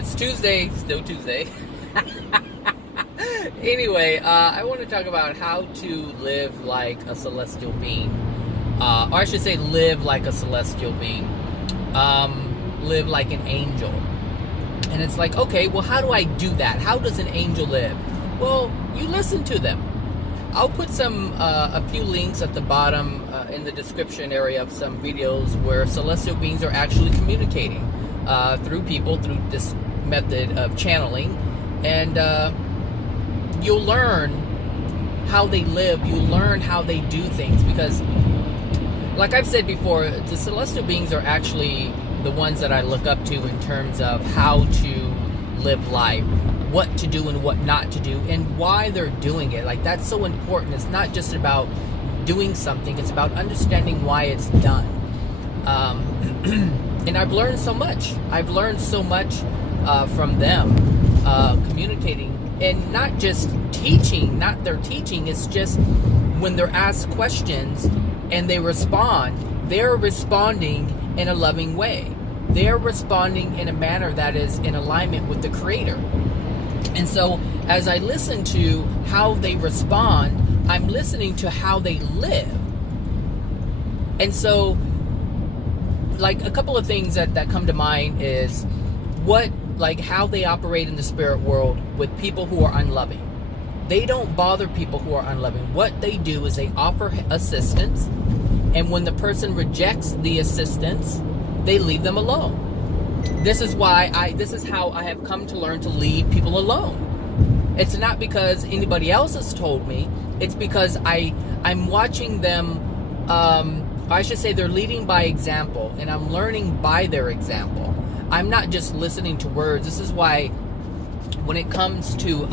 It's Tuesday, still Tuesday. Anyway, I want to talk about how to live like a celestial being. Or I should say live like a celestial being. Live like an angel. And it's like, okay, well, how do I do that? How does an angel live? Well, you listen to them. I'll put a few links at the bottom in the description area of some videos where celestial beings are actually communicating through people, through this method of channeling. And you'll learn how they live. You'll learn how they do things. Because, like I've said before, the celestial beings are actually the ones that I look up to in terms of how to live life, what to do and what not to do, and why they're doing it. Like, that's so important. It's not just about doing something, it's about understanding why it's done. And I've learned so much. I've learned so much from them, communicating, and not just teaching, not their teaching. It's just when they're asked questions and they respond, they're responding in a loving way. They're responding in a manner that is in alignment with the Creator. And so as I listen to how they respond, I'm listening to how they live. And so, like, a couple of things that come to mind is how they operate in the spirit world with people who are unloving. They don't bother people who are unloving. What they do is they offer assistance, and when the person rejects the assistance, they leave them alone. This is how I have come to learn to leave people alone. It's not because anybody else has told me. It's because I'm watching them. I should say they're leading by example, and I'm learning by their example. I'm not just listening to words. This is why when it comes to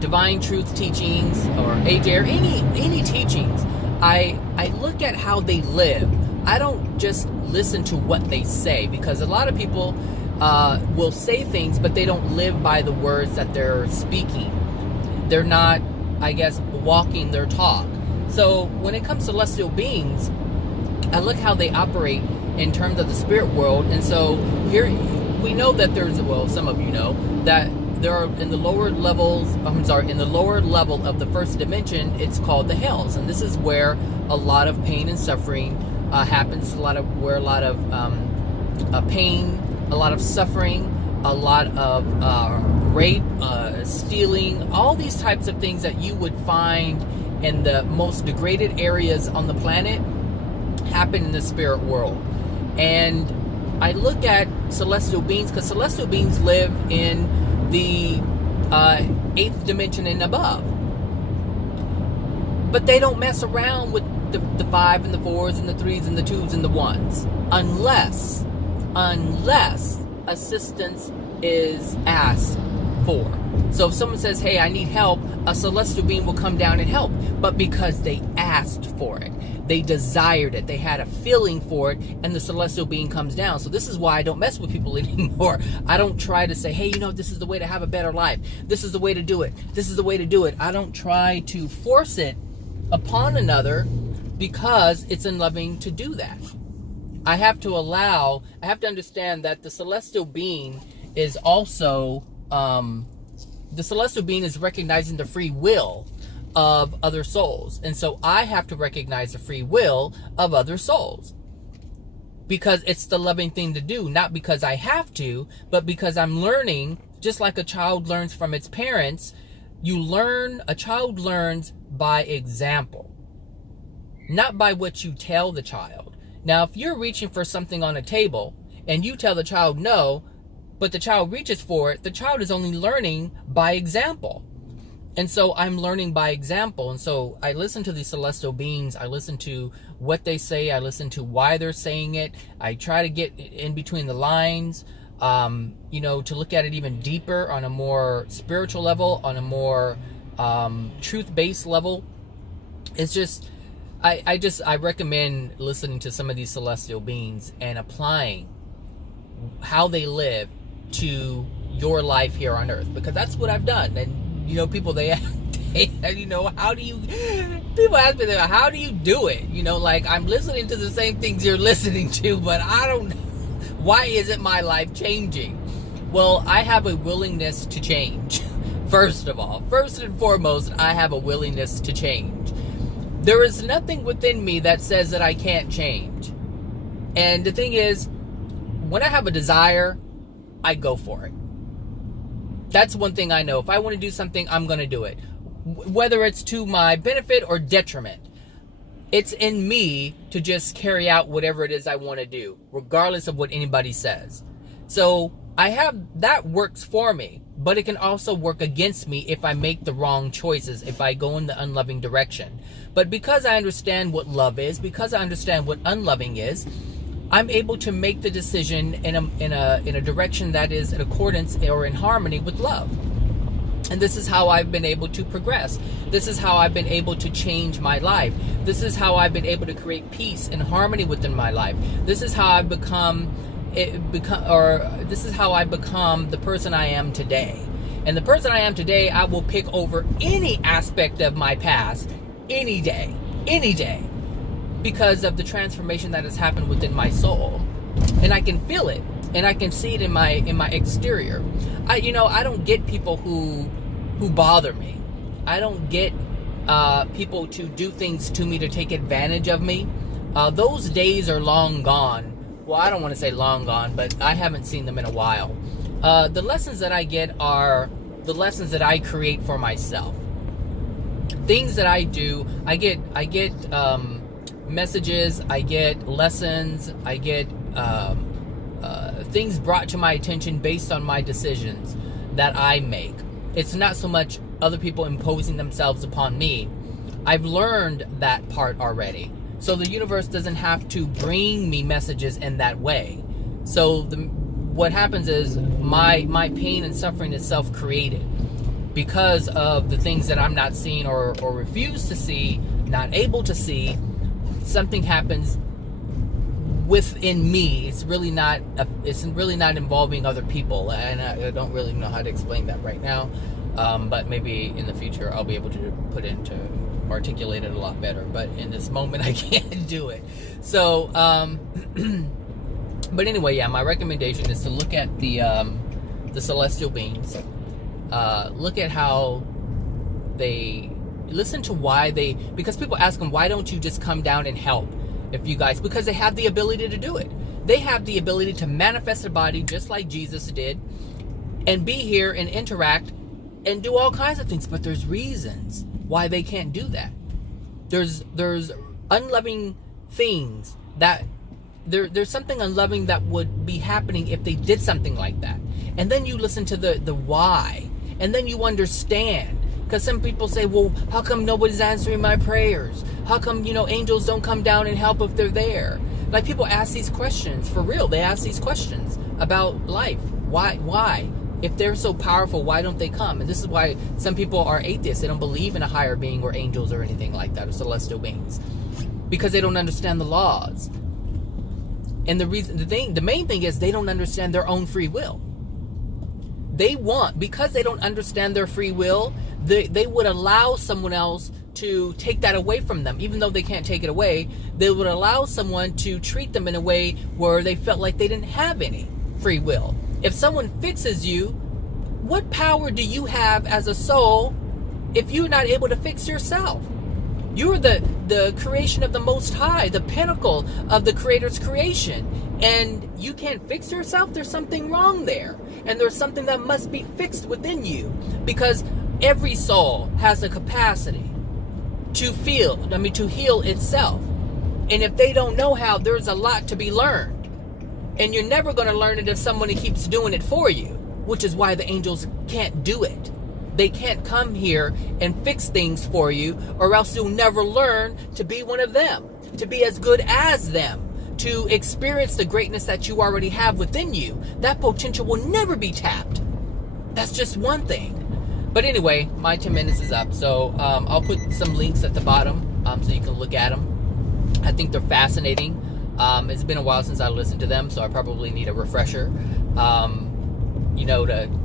divine truth teachings or AJ or any teachings, I look at how they live. I don't just listen to what they say, because a lot of people will say things, but they don't live by the words that they're speaking. They're not, I guess, walking their talk. So when it comes to celestial beings, I look how they operate in terms of the spirit world. And so here we know that some of you know that there are in the lower level of the first dimension, it's called the hells. And this is where a lot of pain and suffering happens. A lot of pain, a lot of suffering, a lot of rape, stealing, all these types of things that you would find in the most degraded areas on the planet happen in the spirit world. And I look at celestial beings, because celestial beings live in the 8th dimension and above, but they don't mess around with the 5 and the 4s and the 3s and the 2s and the 1s unless assistance is asked for. So if someone says, hey, I need help, a celestial being will come down and help. But because they asked for it, they desired it, they had a feeling for it, and the celestial being comes down. So this is why I don't mess with people anymore. I don't try to say, hey, this is the way to have a better life. This is the way to do it. This is the way to do it. I don't try to force it upon another, because it's unloving to do that. I have to understand that the celestial being is also, the celestial being is recognizing the free will of other souls. And so I have to recognize the free will of other souls, because it's the loving thing to do, not because I have to, but because I'm learning. Just like a child learns from its parents, a child learns by example, not by what you tell the child. Now, if you're reaching for something on a table and you tell the child no, but the child reaches for it, the child is only learning by example. And so I'm learning by example. And so I listen to these celestial beings. I listen to what they say. I listen to why they're saying it. I try to get in between the lines, to look at it even deeper on a more spiritual level, on a more truth-based level. It's just, I recommend listening to some of these celestial beings and applying how they live to your life here on earth, because that's what I've done. And people people ask me, how do you do it? I'm listening to the same things you're listening to, but I don't know, why isn't my life changing? Well, I have a willingness to change. First of all, first and foremost, I have a willingness to change. There is nothing within me that says that I can't change. And the thing is, when I have a desire, I go for it. That's one thing I know. If I want to do something, I'm going to do it. Whether it's to my benefit or detriment. It's in me to just carry out whatever it is I want to do, regardless of what anybody says. So I have, that works for me, but it can also work against me if I make the wrong choices, if I go in the unloving direction. But because I understand what love is, because I understand what unloving is, I'm able to make the decision in a direction that is in accordance or in harmony with love. And this is how I've been able to progress. This is how I've been able to change my life. This is how I've been able to create peace and harmony within my life. This is how I've become this is how I become the person I am today. And the person I am today, I will pick over any aspect of my past any day, because of the transformation that has happened within my soul. And I can feel it, and I can see it in my exterior. I don't get people who bother me. I don't get people to do things to me to take advantage of me. Those days are long gone. Well, I don't want to say long gone, but I haven't seen them in a while. The lessons that I get are the lessons that I create for myself. Things that I do, I get messages, I get lessons, I get things brought to my attention based on my decisions that I make. It's not so much other people imposing themselves upon me. I've learned that part already. So the universe doesn't have to bring me messages in that way. So what happens is my pain and suffering is self-created because of the things that I'm not seeing or refuse to see, not able to see. Something happens within me. It's really not involving other people, and I don't really know how to explain that right now. But maybe in the future I'll be able to articulate it a lot better. But in this moment I can't do it. So, but anyway, yeah, my recommendation is to look at the celestial beings. Look at how they listen to because people ask them, why don't you just come down and help? Because they have the ability to do it. They have the ability to manifest a body just like Jesus did and be here and interact and do all kinds of things. But there's reasons why they can't do that. There's unloving things that there's something unloving that would be happening if they did something like that. And then you listen to the why, and then you understand. Because some people say, well, how come nobody's answering my prayers? How come, angels don't come down and help if they're there? Like, people ask these questions, for real. They ask these questions about life. Why? If they're so powerful, why don't they come? And this is why some people are atheists. They don't believe in a higher being or angels or anything like that, or celestial beings. Because they don't understand the laws. And the main thing is they don't understand their own free will. Because they don't understand their free will, they would allow someone else to take that away from them. Even though they can't take it away, they would allow someone to treat them in a way where they felt like they didn't have any free will. If someone fixes you, what power do you have as a soul if you're not able to fix yourself? You're the creation of the Most High, the pinnacle of the Creator's creation. And you can't fix yourself? There's something wrong there. And there's something that must be fixed within you. Because every soul has the capacity to heal itself. And if they don't know how, there's a lot to be learned. And you're never going to learn it if someone keeps doing it for you. Which is why the angels can't do it. They can't come here and fix things for you, or else you'll never learn to be one of them, to be as good as them, to experience the greatness that you already have within you. That potential will never be tapped. That's just one thing. But anyway, my 10 minutes is up, so I'll put some links at the bottom so you can look at them. I think they're fascinating. It's been a while since I listened to them, so I probably need a refresher.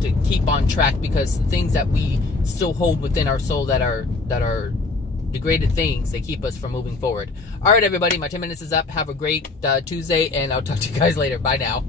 To keep on track, because things that we still hold within our soul that are degraded things, they keep us from moving forward. All right, everybody, my 10 minutes is up. Have a great Tuesday, and I'll talk to you guys later. Bye now.